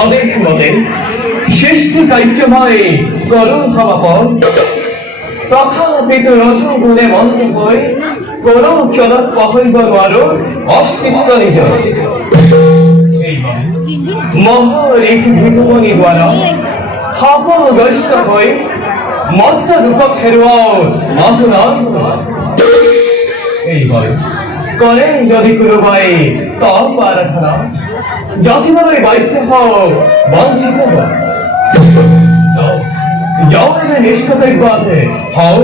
আদেশ মতে শ্রেষ্ঠ কার্যময় করো সমাপন তথাপিত রসগুণে মন্ত্র হয়ে করো চলত পহইব আরো অস্তিত্ব নিজ মহারেখি ভিতুমণি দ্বারা হাপগ্রস্ত হয়ে মত্ত রূপ ফেরুয়াও মহনার এইবার করে যদি কোনোবাই তপ আরাধনা যথেভাবে বাধ্য হও বঞ্চিত যাও নিষ্ঠতজ্ঞ আছে হও